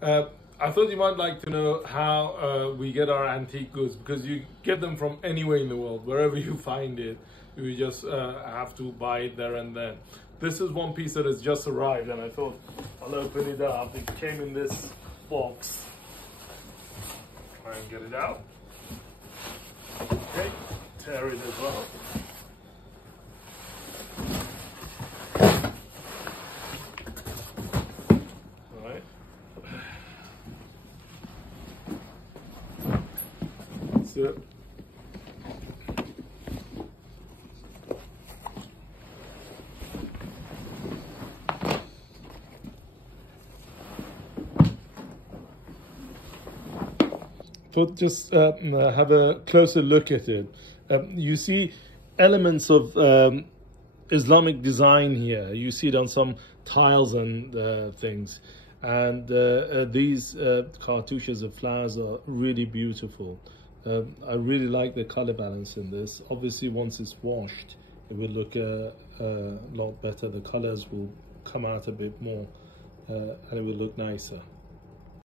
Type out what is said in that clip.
I thought you might like to know how we get our antique goods, because you get them from anywhere in the world, wherever you find it. You just have to buy it there and then. This is one piece that has just arrived, and I thought I'll open it up. It came in this box. Try and get it out. Okay, tear it as well. So, just have a closer look at it. You see elements of Islamic design here. You see it on some tiles and things. And these cartouches of flowers are really beautiful. I really like the color balance in this. Obviously, once it's washed, it will look a lot better. The colors will come out a bit more and it will look nicer.